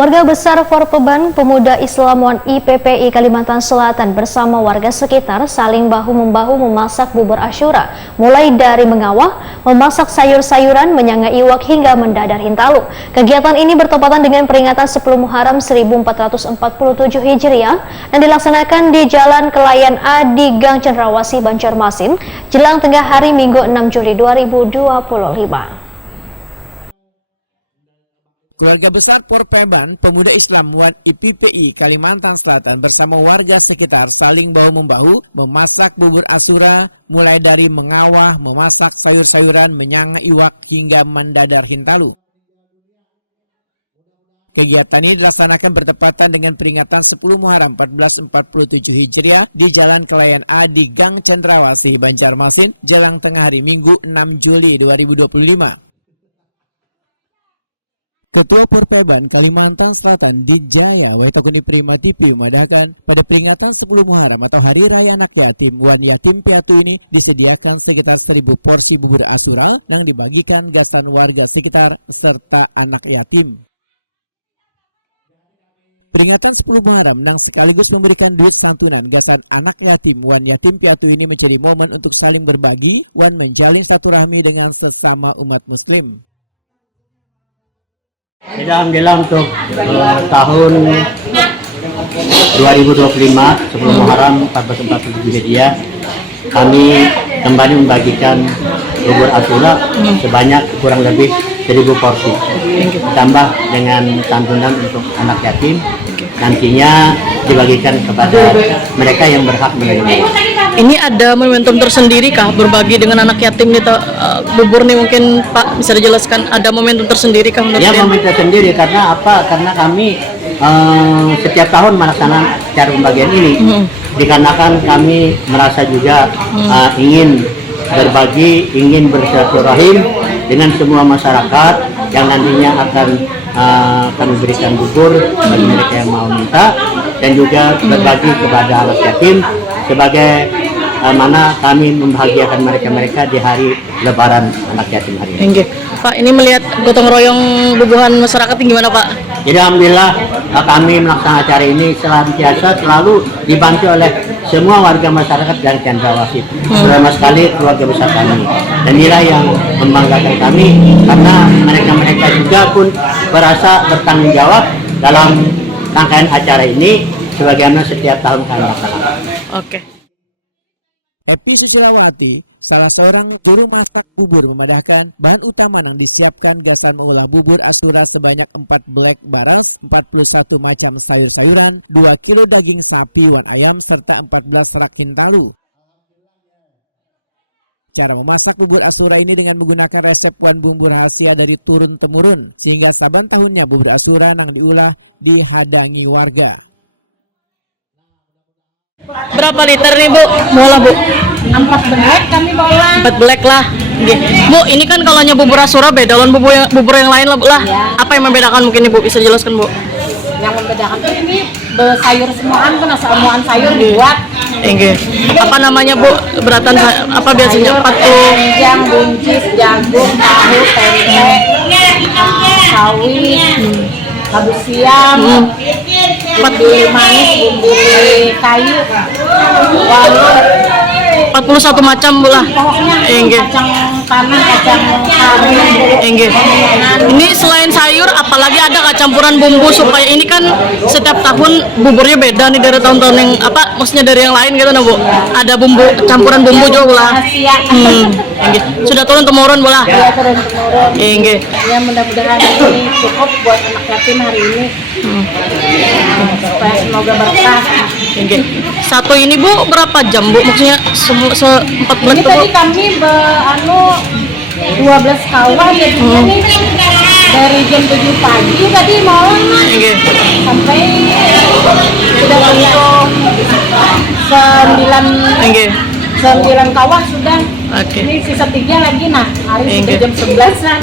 Keluarga besar Forpeban Pemuda Islam IPPI Kalimantan Selatan bersama warga sekitar saling bahu-membahu memasak bubur Asyura, mulai dari mengawah, memasak sayur-sayuran, menyanga iwak hingga mendadar hintalu. Kegiatan ini bertepatan dengan peringatan 10 Muharram 1447 Hijriah dan dilaksanakan di Jalan Kelayan A di Gang Cendrawasih, Banjarmasin, jelang tengah hari Minggu 6 Juli 2025. Keluarga besar Forpeban Pemuda Islam IPPI Kalimantan Selatan bersama warga sekitar saling bahu-membahu memasak bubur Asyura, mulai dari mengawah, memasak sayur-sayuran, menyanga iwak hingga mendadar hintalu. Kegiatan ini dilaksanakan bertepatan dengan peringatan 10 Muharram 1447 Hijriah di Jalan Kelayan A di Gang Cendrawasih, Banjarmasin, jelang tengah hari Minggu 6 Juli 2025. Ketua Forpeban Kalimantan Selatan di Jawa, Wetokoni Prima TV mengatakan pada peringatan 10 Muharram atau Hari Raya Anak Yatim, uang yatim piatu ini disediakan sekitar 1000 porsi bubur Asyura yang dibagikan belasan warga sekitar serta anak yatim. Peringatan 10 Muharram yang sekaligus memberikan duit santunan belasan anak yatim, uang yatim piatu ini menjadi momen untuk saling berbagi dan menjalin silaturahmi dengan sesama umat muslim. Jadi alhamdulillah untuk tahun 2025 sebelum Muharram 1447 Hijriah kami kembali membagikan bubur Asyura sebanyak kurang lebih 1000 porsi, ditambah dengan santunan untuk anak yatim, nantinya dibagikan kepada mereka yang berhak menerima. Ini ada momentum tersendiri kah berbagi dengan anak yatim nih, bubur nih, mungkin Pak bisa dijelaskan ada momentum tersendiri kah? Ya, momentum tersendiri karena apa? Karena kami setiap tahun melaksanakan cara pembagian ini dikarenakan kami merasa juga ingin berbagi, ingin bersilaturahim dengan semua masyarakat yang nantinya akan kami berikan bubur bagi mereka yang mau minta, dan juga berbagi kepada anak yatim sebagai mana kami membahagiakan mereka di hari Lebaran anak yatim hari ini. Pak, ini melihat gotong royong bubuhan masyarakat ini gimana Pak? Jadi alhamdulillah kami melaksanakan acara ini selalu dibantu oleh semua warga masyarakat dan Cendrawasih, terutama sekali keluarga besar kami. Dan inilah yang membanggakan kami karena mereka juga pun merasa bertanggung jawab dalam rangkaian acara ini sebagaimana setiap tahun kami laksanakan. Oke. Eti Suciawati, salah seorang juru masak bubur, mengatakan bahan utama yang disiapkan jasa mengolah bubur Asyura sebanyak 4 black baras, 41 macam sayur-sayuran, 2 kilo daging sapi dan ayam, serta 14 serak hintalu. Cara memasak bubur Asyura ini dengan menggunakan resep bumbu rahasia dari turun-temurun, sehingga saban tahunnya bubur Asyura yang diolah dihadangi warga. Berapa liter nih Bu? Mola Bu? 4 black kami mola. 4 black lah. Bu, ini kan kalau bubur Asyura beda dengan bubur yang lain lah. Ya. Apa yang membedakan mungkin Ibu bisa jelaskan Bu? Yang membedakan tuh ini sayur semuaan, kan semuaan sayur dibuat. Apa namanya Bu? Beratan apa biasanya? Kacang, buncis, jagung, tahu, tempe, sawi, labu siam, bumbu manis, bumbu kayu, walur, 41 macam Bu lah. kacang tanah, kacang kari. Ini selain sayur, apalagi ada campuran bumbu supaya ini kan setiap tahun buburnya beda nih dari tahun-tahun yang maksudnya dari yang lain gitu nah Bu. Ada bumbu campuran bumbu juga Bu lah. Sudah turun temurun Bu lah. Ya, turun-temurun. Ya, mudah-mudahan ini cukup buat anak yatim hari ini. Supaya semoga berkah. Satu ini Bu berapa jam Bu? Maksudnya 4 bulan ini tadi kami 12 kawan jadinya nih dari jam 7 pagi tadi malam sampai sudah untuk 9 kawan sudah. Ini sisa 3 lagi, nah hari sudah jam 11-an.